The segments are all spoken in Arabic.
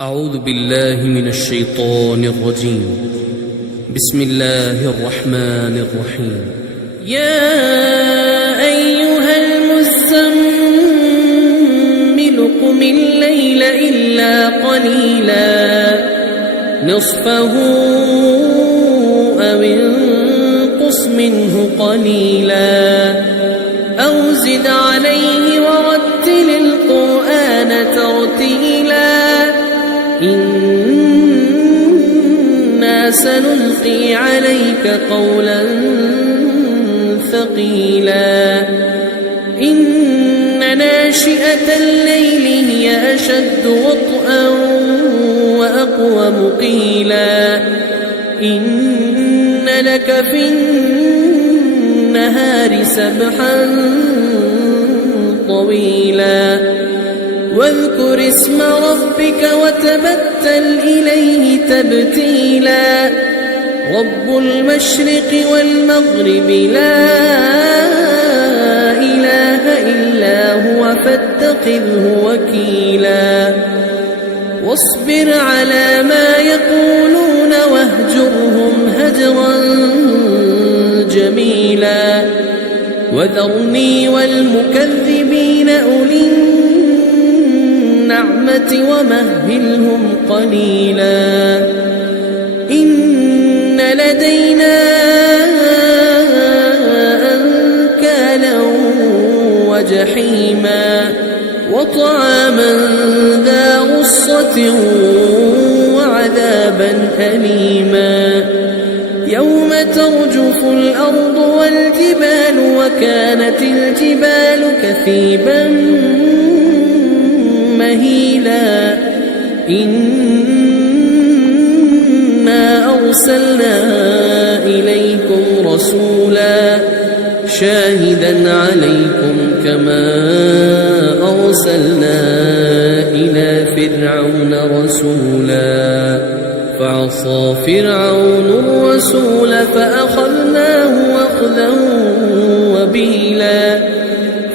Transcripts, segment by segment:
أعوذ بالله من الشيطان الرجيم. بسم الله الرحمن الرحيم. يا أيها المزمل قم الليل إلا قليلا نصفه أو انقص منه قليلا أو زد عليه ورتل القرآن ترتيلا إنا سنلقي عليك قولا ثقيلا إن ناشئة الليل هي أشد وطئا وأقوم قيلا إن لك في النهار سبحا طويلا واذكر اسم ربك وتبتل إليه تبتيلا رب المشرق والمغرب لا إله إلا هو فاتخذه وكيلا واصبر على ما يقولون واهجرهم هجرا جميلا وذرني والمكذبين أولي النعمة ومهلهم قليلا إن لدينا أنكالا وجحيما وطعاما ذا غصة وعذابا أليما يوم ترجف الأرض والجبال وكانت الجبال كثيبا مهيلا إنا أرسلنا إليكم رسولا شاهدا عليكم كما أرسلنا إلى فرعون رسولا فعصى فرعون الرسول فأخذناه أخذا وبيلا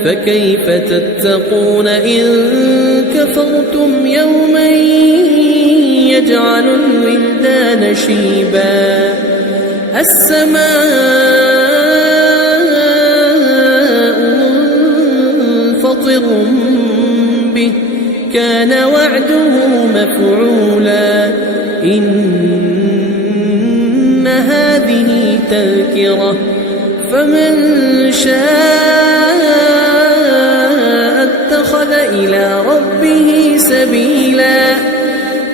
فكيف تتقون إن كفرتم يوما يجعل الولدان شيبا السماء منفطر به كان وعده مفعولا إن هذه تذكرة فمن شاء اتخذ إلى ربه سبيلا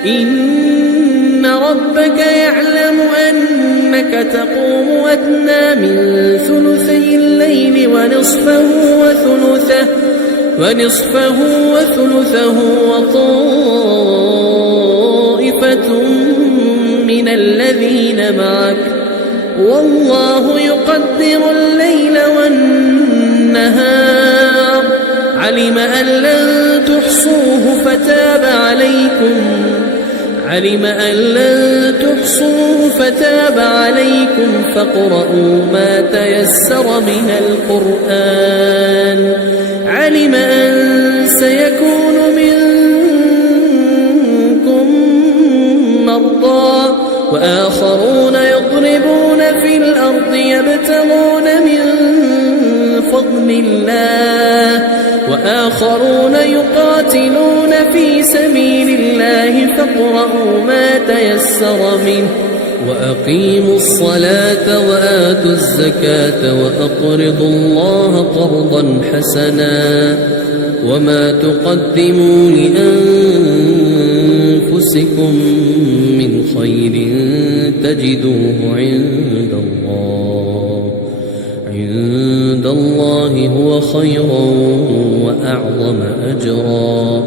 إن ربك يعلم أنك تقوم أدنى من ثلثي الليل ونصفه وثلثه وطائفة من الذين معك والله يقدر الليل والنهار علم أن لن تحصوه فتاب عليكم فاقرؤوا ما تيسر من القرآن علم أن سيكون منكم مرضى وآخرون يضربون في الأرض يبتغون من فضل الله وآخرون يقاتلون في سبيل الله فاقرؤوا ما تيسر منه وأقيموا الصلاة وآتوا الزكاة وأقرضوا الله قرضا حسنا وما تقدموا لأنفسكم من خير تجدوه عند الله هو خيرا وأعظم أجرا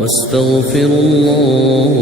واستغفروا الله